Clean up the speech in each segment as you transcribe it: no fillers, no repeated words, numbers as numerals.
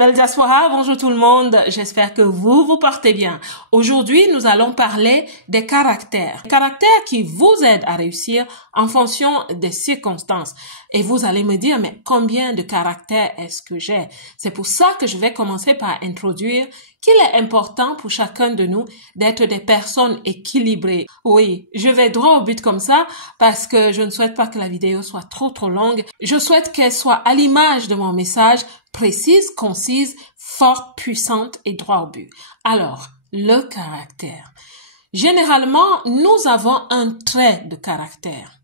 Belle Diaspora, bonjour tout le monde, j'espère que vous portez bien. Aujourd'hui, nous allons parler des caractères. Caractères qui vous aident à réussir en fonction des circonstances. Et vous allez me dire, mais combien de caractères est-ce que j'ai? C'est pour ça que je vais commencer par introduire qu'il est important pour chacun de nous d'être des personnes équilibrées. Oui, je vais droit au but comme ça parce que je ne souhaite pas que la vidéo soit trop longue. Je souhaite qu'elle soit à l'image de mon message, précise, concise, forte, puissante et droit au but. Alors, le caractère. Généralement, nous avons un trait de caractère.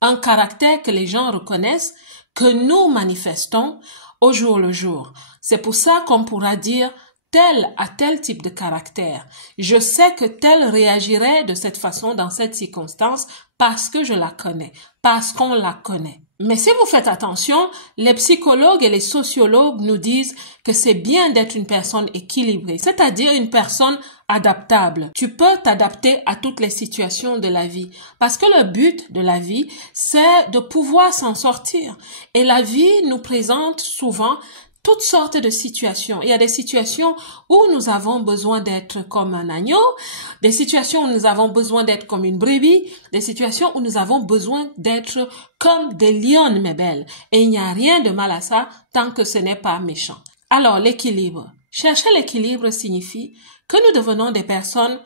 Un caractère que les gens reconnaissent, que nous manifestons au jour le jour. C'est pour ça qu'on pourra dire tel a tel type de caractère. Je sais que tel réagirait de cette façon dans cette circonstance parce que je la connais, parce qu'on la connaît. Mais si vous faites attention, les psychologues et les sociologues nous disent que c'est bien d'être une personne équilibrée, c'est-à-dire une personne adaptable. Tu peux t'adapter à toutes les situations de la vie parce que le but de la vie, c'est de pouvoir s'en sortir. Et la vie nous présente souvent toutes sortes de situations. Il y a des situations où nous avons besoin d'être comme un agneau, des situations où nous avons besoin d'être comme une brebis, des situations où nous avons besoin d'être comme des lions, mes belles. Et il n'y a rien de mal à ça tant que ce n'est pas méchant. Alors, l'équilibre. Chercher l'équilibre signifie que nous devenons des personnes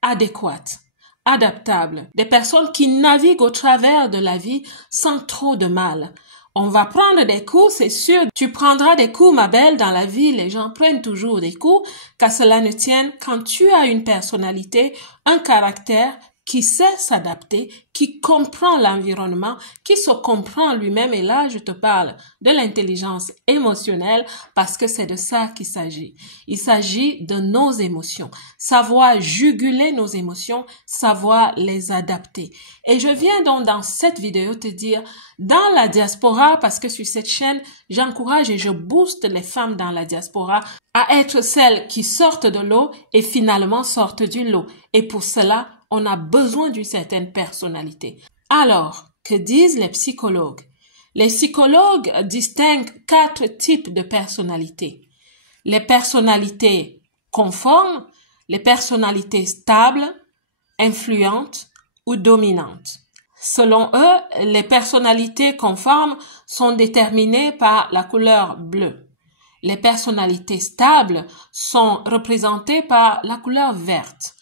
adéquates, adaptables, des personnes qui naviguent au travers de la vie sans trop de mal. On va prendre des coups, c'est sûr. Tu prendras des coups, ma belle, dans la vie. Les gens prennent toujours des coups, qu'à cela ne tienne. Quand tu as une personnalité, un caractère qui sait s'adapter, qui comprend l'environnement, qui se comprend lui-même. Et là, je te parle de l'intelligence émotionnelle parce que c'est de ça qu'il s'agit. Il s'agit de nos émotions. Savoir juguler nos émotions, savoir les adapter. Et je viens donc dans cette vidéo te dire, dans la diaspora, parce que sur cette chaîne, j'encourage et je booste les femmes dans la diaspora à être celles qui sortent de l'eau et finalement sortent du lot. Et pour cela, on a besoin d'une certaine personnalité. Alors, que disent les psychologues? Les psychologues distinguent 4 types de personnalités. Les personnalités conformes, les personnalités stables, influentes ou dominantes. Selon eux, les personnalités conformes sont déterminées par la couleur bleue. Les personnalités stables sont représentées par la couleur verte.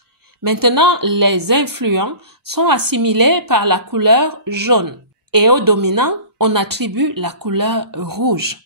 Maintenant, les influents sont assimilés par la couleur jaune et aux dominants, on attribue la couleur rouge.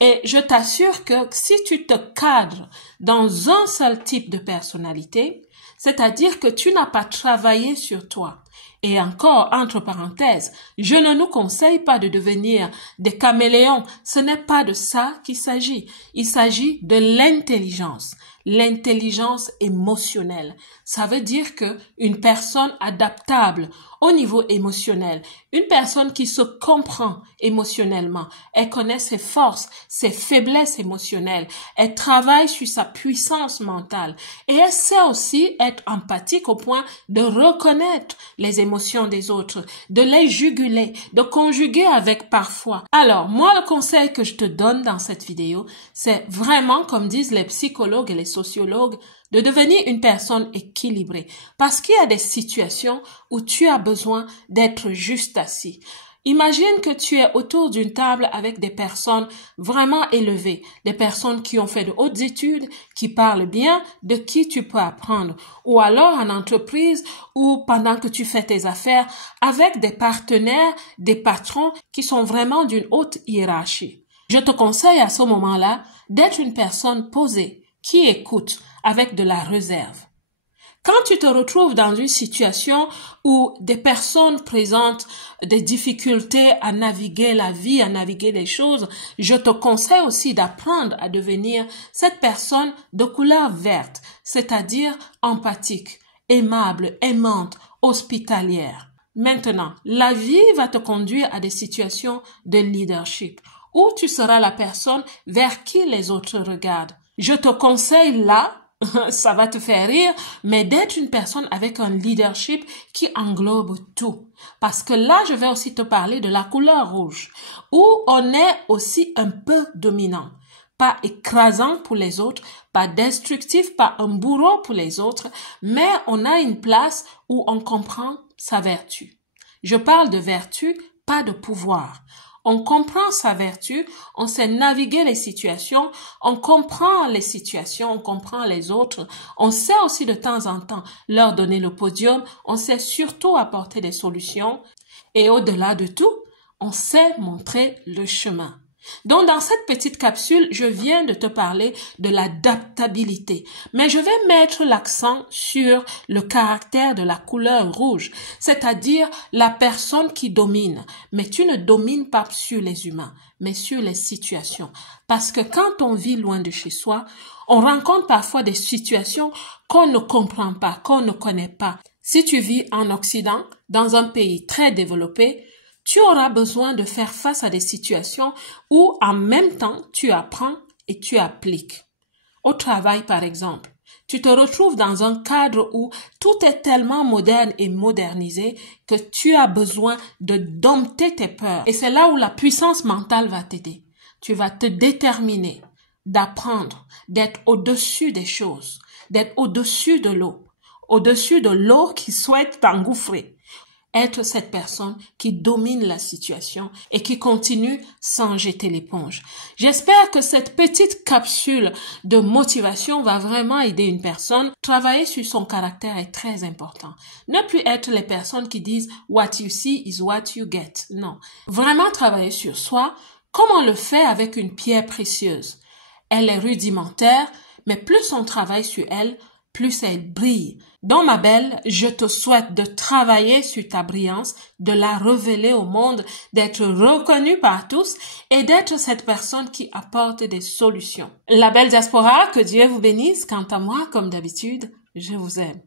Et je t'assure que si tu te cadres dans un seul type de personnalité, c'est-à-dire que tu n'as pas travaillé sur toi, et encore, entre parenthèses, je ne nous conseille pas de devenir des caméléons. Ce n'est pas de ça qu'il s'agit. Il s'agit de l'intelligence. L'intelligence émotionnelle. Ça veut dire que une personne adaptable au niveau émotionnel, une personne qui se comprend émotionnellement, elle connaît ses forces, ses faiblesses émotionnelles, elle travaille sur sa puissance mentale et elle sait aussi être empathique au point de reconnaître les émotions des autres, de les juguler, de conjuguer avec parfois. Alors, moi, le conseil que je te donne dans cette vidéo, c'est vraiment, comme disent les psychologues et les sociologues, de devenir une personne équilibrée. Parce qu'il y a des situations où tu as besoin d'être juste assis. Imagine que tu es autour d'une table avec des personnes vraiment élevées, des personnes qui ont fait de hautes études, qui parlent bien, de qui tu peux apprendre. Ou alors en entreprise ou pendant que tu fais tes affaires avec des partenaires, des patrons qui sont vraiment d'une haute hiérarchie. Je te conseille à ce moment-là d'être une personne posée, qui écoute avec de la réserve. Quand tu te retrouves dans une situation où des personnes présentent des difficultés à naviguer la vie, à naviguer les choses, je te conseille aussi d'apprendre à devenir cette personne de couleur verte, c'est-à-dire empathique, aimable, aimante, hospitalière. Maintenant, la vie va te conduire à des situations de leadership où tu seras la personne vers qui les autres regardent. Je te conseille là, ça va te faire rire, mais d'être une personne avec un leadership qui englobe tout. Parce que là, je vais aussi te parler de la couleur rouge, où on est aussi un peu dominant. pas écrasant pour les autres, pas destructif, pas un bourreau pour les autres, mais on a une place où on comprend sa vertu. Je parle de vertu, pas de pouvoir. On comprend sa vertu, on sait naviguer les situations, on comprend les situations, on comprend les autres, on sait aussi de temps en temps leur donner le podium, on sait surtout apporter des solutions et au-delà de tout, on sait montrer le chemin. Donc, dans cette petite capsule, je viens de te parler de l'adaptabilité, mais je vais mettre l'accent sur le caractère de la couleur rouge, c'est-à-dire la personne qui domine. Mais tu ne domines pas sur les humains, mais sur les situations. Parce que quand on vit loin de chez soi, on rencontre parfois des situations qu'on ne comprend pas, qu'on ne connaît pas. Si tu vis en Occident, dans un pays très développé, tu auras besoin de faire face à des situations où en même temps tu apprends et tu appliques. Au travail par exemple, tu te retrouves dans un cadre où tout est tellement moderne et modernisé que tu as besoin de dompter tes peurs. Et c'est là où la puissance mentale va t'aider. Tu vas te déterminer d'apprendre, d'être au-dessus des choses, d'être au-dessus de l'eau qui souhaite t'engouffrer. Être cette personne qui domine la situation et qui continue sans jeter l'éponge. J'espère que cette petite capsule de motivation va vraiment aider une personne. Travailler sur son caractère est très important. Ne plus être les personnes qui disent « what you see is what you get ». Non. Vraiment travailler sur soi, comme on le fait avec une pierre précieuse. Elle est rudimentaire, mais plus on travaille sur elle, plus elle brille. Donc, ma belle, je te souhaite de travailler sur ta brillance, de la révéler au monde, d'être reconnue par tous et d'être cette personne qui apporte des solutions. La belle diaspora, que Dieu vous bénisse. Quant à moi, comme d'habitude, je vous aime.